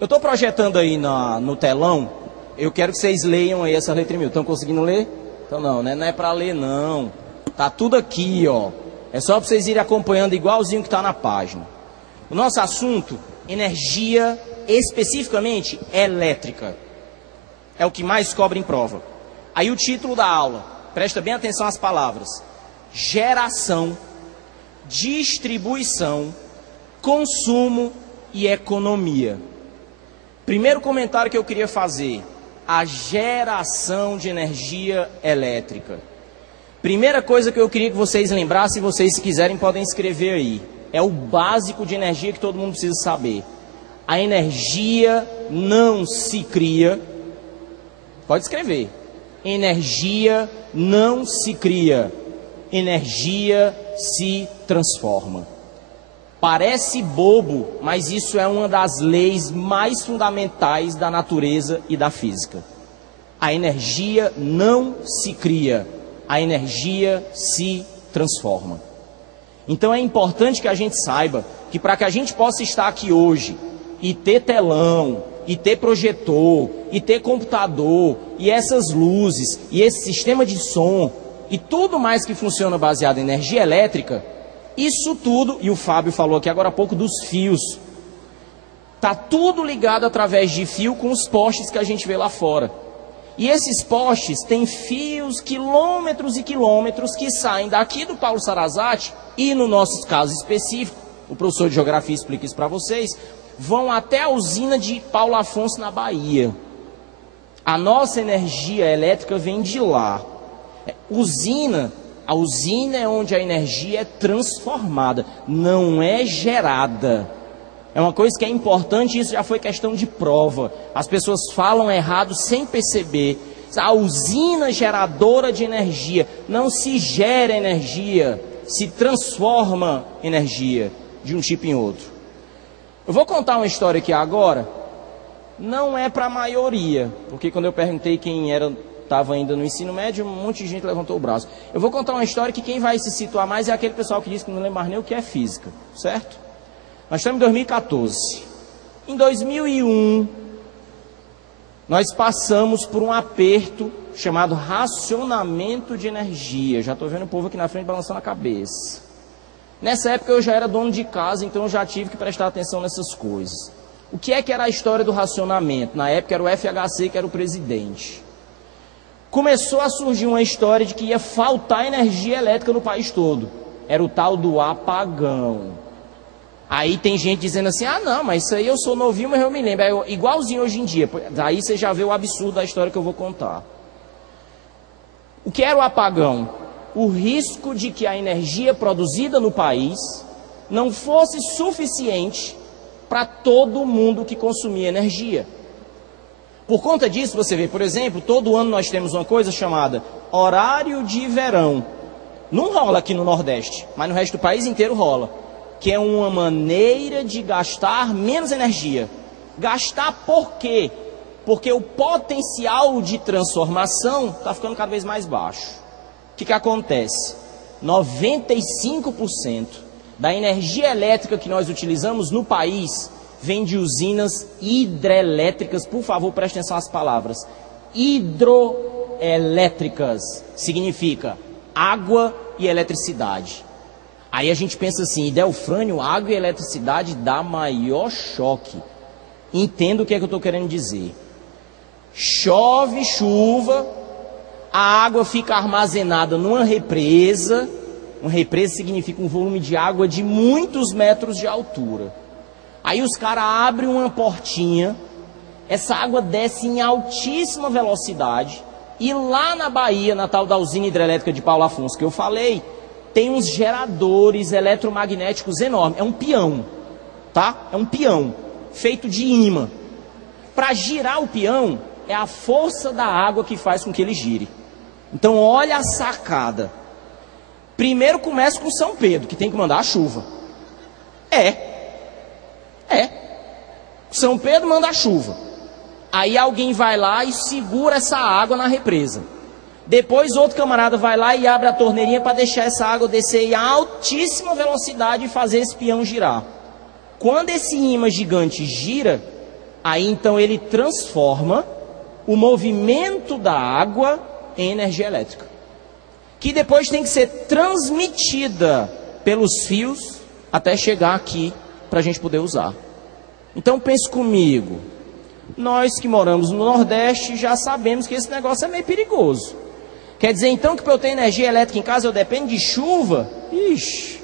Eu estou projetando aí no telão, eu quero que vocês leiam aí essa letra mil. Estão conseguindo ler? Então não, né? Não é para ler não. Tá tudo aqui, ó. É só para vocês irem acompanhando igualzinho que está na página. O nosso assunto, energia especificamente elétrica. É o que mais cobra em prova. Aí o título da aula, presta bem atenção às palavras. Geração, distribuição, consumo e economia. Primeiro comentário que eu queria fazer, a geração de energia elétrica. Primeira coisa que eu queria que vocês lembrassem, se vocês quiserem podem escrever aí. É o básico de energia que todo mundo precisa saber. A energia não se cria. Pode escrever. Energia não se cria. Energia se transforma. Parece bobo, mas isso é uma das leis mais fundamentais da natureza e da física. A energia não se cria, a energia se transforma. Então é importante que a gente saiba que para que a gente possa estar aqui hoje e ter telão, e ter projetor, e ter computador, e essas luzes, e esse sistema de som, e tudo mais que funciona baseado em energia elétrica, isso tudo, e o Fábio falou aqui agora há pouco dos fios, está tudo ligado através de fio com os postes que a gente vê lá fora. E esses postes têm fios, quilômetros e quilômetros, que saem daqui do Paulo Sarazate, e no nosso caso específico, o professor de geografia explica isso para vocês, vão até a usina de Paulo Afonso na Bahia. A nossa energia elétrica vem de lá. A usina é onde a energia é transformada, não é gerada. É uma coisa que é importante, isso já foi questão de prova. As pessoas falam errado sem perceber. A usina geradora de energia, não se gera energia, se transforma energia de um tipo em outro. Eu vou contar uma história aqui agora, não é para a maioria, porque quando eu perguntei quem estava ainda no ensino médio, um monte de gente levantou o braço. Eu vou contar uma história que quem vai se situar mais é aquele pessoal que diz que não lembra mais nem o que é física, certo? Nós estamos em 2014. Em 2001, nós passamos por um aperto chamado racionamento de energia. Já estou vendo o povo aqui na frente balançando a cabeça. Nessa época eu já era dono de casa, então eu já tive que prestar atenção nessas coisas. O que era a história do racionamento? Na época era o FHC que era o presidente. Começou a surgir uma história de que ia faltar energia elétrica no país todo. Era o tal do apagão. Aí tem gente dizendo assim, ah não, mas isso aí eu sou novinho, mas eu me lembro. É igualzinho hoje em dia. Daí você já vê o absurdo da história que eu vou contar. O que era o apagão? O risco de que a energia produzida no país não fosse suficiente para todo mundo que consumia energia. Por conta disso, você vê, por exemplo, todo ano nós temos uma coisa chamada horário de verão. Não rola aqui no Nordeste, mas no resto do país inteiro rola. Que é uma maneira de gastar menos energia. Gastar por quê? Porque o potencial de transformação está ficando cada vez mais baixo. O que acontece? 95% da energia elétrica que nós utilizamos no país vem de usinas hidrelétricas. Por favor, preste atenção às palavras. Hidroelétricas significa água e eletricidade. Aí a gente pensa assim, Idelfrânio, água e eletricidade dá maior choque. Entenda o que é que eu estou querendo dizer. Chove chuva, a água fica armazenada numa represa. Uma represa significa um volume de água de muitos metros de altura. Aí os caras abrem uma portinha, essa água desce em altíssima velocidade, e lá na Bahia, na tal da usina hidrelétrica de Paulo Afonso que eu falei, tem uns geradores eletromagnéticos enormes. É um peão, tá? É um peão, feito de ímã. Para girar o peão, é a força da água que faz com que ele gire. Então olha a sacada. Primeiro começa com São Pedro, que tem que mandar a chuva. São Pedro manda a chuva. Aí alguém vai lá e segura essa água na represa. Depois outro camarada vai lá e abre a torneirinha para deixar essa água descer em altíssima velocidade e fazer esse peão girar. Quando esse ímã gigante gira, Aí então ele transforma o movimento da água em energia elétrica, que depois tem que ser transmitida pelos fios até chegar aqui para a gente poder usar. Então pense comigo, nós que moramos no Nordeste já sabemos que esse negócio é meio perigoso. Quer dizer então que para eu ter energia elétrica em casa eu dependo de chuva? Ixi,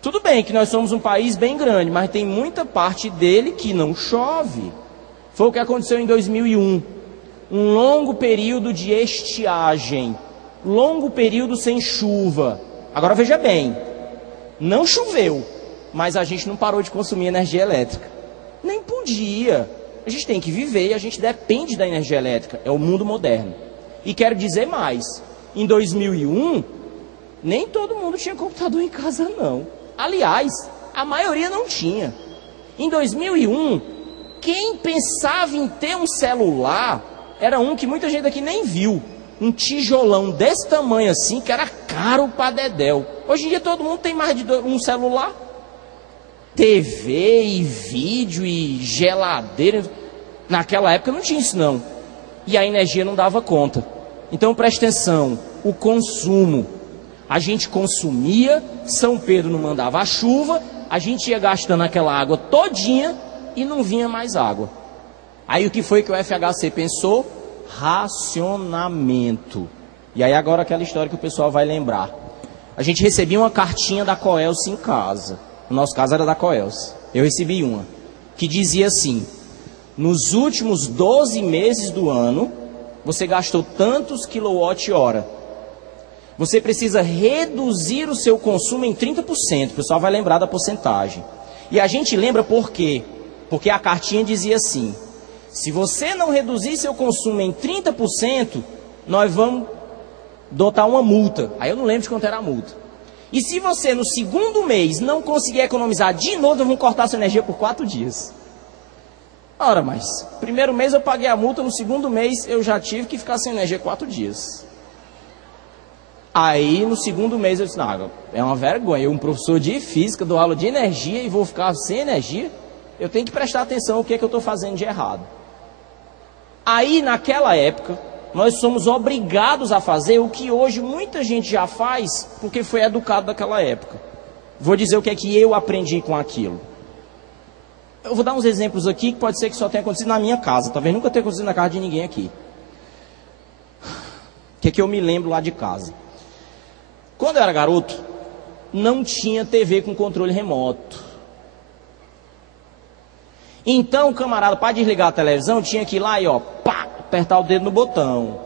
tudo bem que nós somos um país bem grande, mas tem muita parte dele que não chove. Foi o que aconteceu em 2001. Um longo período de estiagem, longo período sem chuva. Agora veja bem, não choveu, mas a gente não parou de consumir energia elétrica. Nem podia. A gente tem que viver e a gente depende da energia elétrica. É o mundo moderno. E quero dizer mais, em 2001, nem todo mundo tinha computador em casa não. Aliás, a maioria não tinha. Em 2001, quem pensava em ter um celular era um que muita gente aqui nem viu. Um tijolão desse tamanho assim, que era caro pra dedéu. Hoje em dia todo mundo tem mais de um celular. TV e vídeo e geladeira. Naquela época não tinha isso não. E a energia não dava conta. Então preste atenção, o consumo. A gente consumia, São Pedro não mandava a chuva, a gente ia gastando aquela água todinha e não vinha mais água. Aí o que foi que o FHC pensou? Racionamento. E aí agora aquela história que o pessoal vai lembrar. A gente recebia uma cartinha da Coelce em casa. No nosso caso era da Coelce. Eu recebi uma, que dizia assim: nos últimos 12 meses do ano, você gastou tantos quilowatt-hora. Você precisa reduzir o seu consumo em 30%. O pessoal vai lembrar da porcentagem. E a gente lembra por quê? Porque a cartinha dizia assim: se você não reduzir seu consumo em 30%, nós vamos adotar uma multa. Aí eu não lembro de quanto era a multa. E se você no segundo mês não conseguir economizar de novo, nós vamos cortar sua energia por 4 dias. Ora, mas primeiro mês eu paguei a multa, no segundo mês eu já tive que ficar sem energia 4 dias. Aí no segundo mês eu disse: não, é uma vergonha, eu, um professor de física, dou aula de energia e vou ficar sem energia. Eu tenho que prestar atenção no que é que eu estou fazendo de errado. Aí naquela época nós somos obrigados a fazer o que hoje muita gente já faz, porque foi educado naquela época. Vou dizer o que é que eu aprendi com aquilo. Eu vou dar uns exemplos aqui que pode ser que só tenha acontecido na minha casa. Talvez nunca tenha acontecido na casa de ninguém aqui. O que é que eu me lembro lá de casa? Quando eu era garoto, não tinha TV com controle remoto. Então o camarada, para desligar a televisão, tinha que ir lá e pá, apertar o dedo no botão.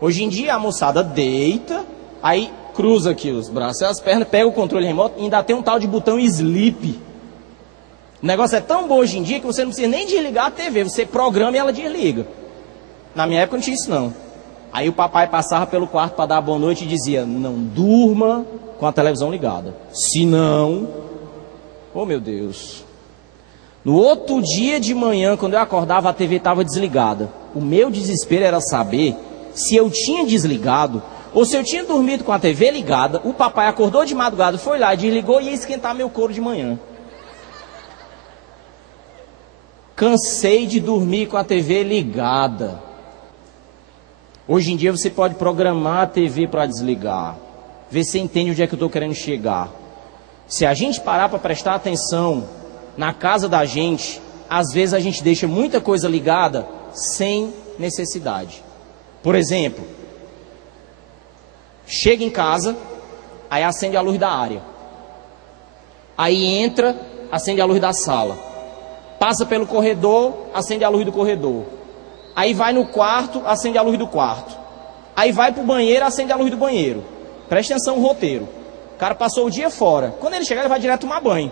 Hoje em dia a moçada deita, aí cruza aqui os braços e as pernas, pega o controle remoto e ainda tem um tal de botão sleep. O negócio é tão bom hoje em dia que você não precisa nem desligar a TV, você programa e ela desliga. Na minha época não tinha isso não. Aí o papai passava pelo quarto para dar boa noite e dizia: não durma com a televisão ligada. Se não, oh meu Deus. No outro dia de manhã, quando eu acordava, a TV estava desligada. O meu desespero era saber se eu tinha desligado ou se eu tinha dormido com a TV ligada. O papai acordou de madrugada, foi lá, desligou e ia esquentar meu couro de manhã. Cansei de dormir com a TV ligada. Hoje em dia você pode programar a TV para desligar. Vê se você entende onde é que eu estou querendo chegar. Se a gente parar para prestar atenção na casa da gente, às vezes a gente deixa muita coisa ligada sem necessidade. Por exemplo, chega em casa, aí acende a luz da área. Aí entra, acende a luz da sala. Passa pelo corredor, acende a luz do corredor. Aí vai no quarto, acende a luz do quarto. Aí vai para o banheiro, acende a luz do banheiro. Presta atenção no roteiro. O cara passou o dia fora. Quando ele chegar, ele vai direto tomar banho.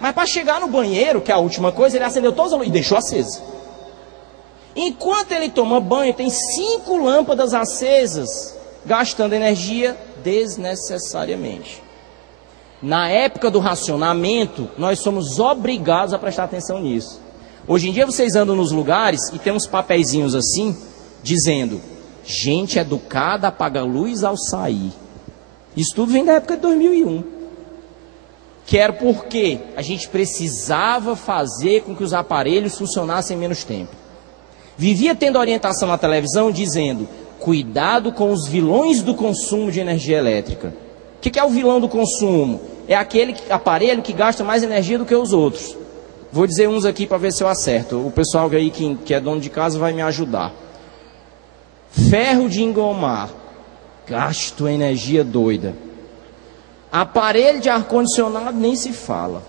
Mas para chegar no banheiro, que é a última coisa, ele acendeu todas as luzes e deixou acesa. Enquanto ele toma banho, tem 5 lâmpadas acesas, gastando energia desnecessariamente. Na época do racionamento, nós somos obrigados a prestar atenção nisso. Hoje em dia vocês andam nos lugares e tem uns papeizinhos assim, dizendo: gente educada apaga a luz ao sair. Isso tudo vem da época de 2001. que era porque a gente precisava fazer com que os aparelhos funcionassem menos tempo. Vivia tendo orientação na televisão dizendo, cuidado com os vilões do consumo de energia elétrica. O que é o vilão do consumo? É aquele aparelho que gasta mais energia do que os outros. Vou dizer uns aqui para ver se eu acerto. O pessoal aí que é dono de casa vai me ajudar. Ferro de engomar, gasto energia doida. Aparelho de ar-condicionado nem se fala.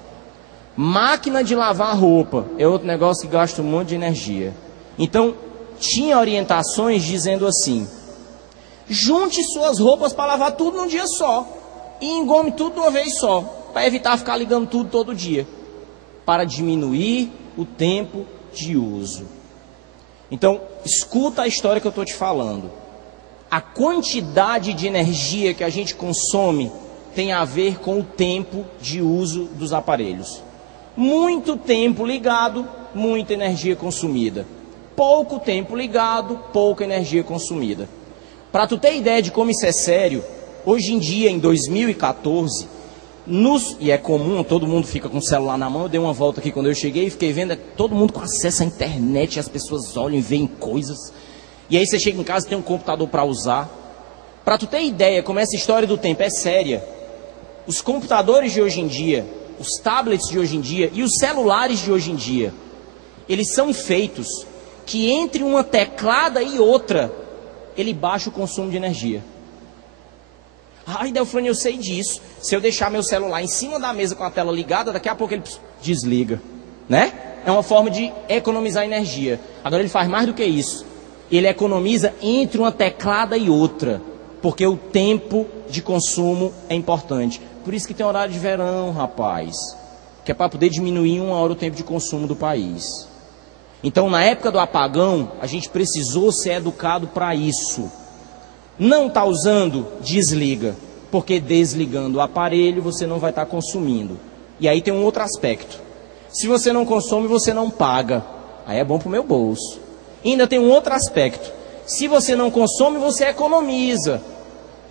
Máquina de lavar roupa é outro negócio que gasta um monte de energia. Então, tinha orientações dizendo assim, junte suas roupas para lavar tudo num dia só. E engome tudo de uma vez só, para evitar ficar ligando tudo todo dia, para diminuir o tempo de uso. Então, escuta a história que eu estou te falando. A quantidade de energia que a gente consome tem a ver com o tempo de uso dos aparelhos. Muito tempo ligado, muita energia consumida. Pouco tempo ligado, pouca energia consumida. Para tu ter ideia de como isso é sério, hoje em dia, em 2014, e é comum, todo mundo fica com o celular na mão. Eu dei uma volta aqui quando eu cheguei e fiquei vendo todo mundo com acesso à internet, as pessoas olham e veem coisas. E aí você chega em casa e tem um computador para usar. Para tu ter ideia como essa história do tempo é séria, os computadores de hoje em dia, os tablets de hoje em dia e os celulares de hoje em dia, eles são feitos que entre uma teclada e outra, ele baixa o consumo de energia. Ai, Delfrânio, eu sei disso. Se eu deixar meu celular em cima da mesa com a tela ligada, daqui a pouco ele desliga, né? É uma forma de economizar energia. Agora ele faz mais do que isso. Ele economiza entre uma teclada e outra, porque o tempo de consumo é importante. Por isso que tem horário de verão, rapaz, que é para poder diminuir 1 hora o tempo de consumo do país. Então, na época do apagão, a gente precisou ser educado para isso. Não está usando? Desliga. Porque desligando o aparelho, você não vai estar consumindo. E aí tem um outro aspecto. Se você não consome, você não paga. Aí é bom para o meu bolso. E ainda tem um outro aspecto. Se você não consome, você economiza.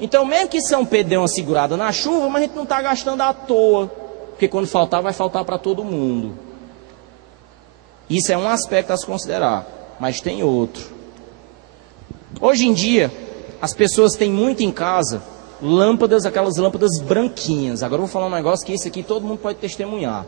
Então, mesmo que São Pedro dê uma segurada na chuva, mas a gente não está gastando à toa. Porque quando faltar, vai faltar para todo mundo. Isso é um aspecto a se considerar. Mas tem outro. Hoje em dia, as pessoas têm muito em casa lâmpadas, aquelas lâmpadas branquinhas. Agora eu vou falar um negócio que esse aqui todo mundo pode testemunhar.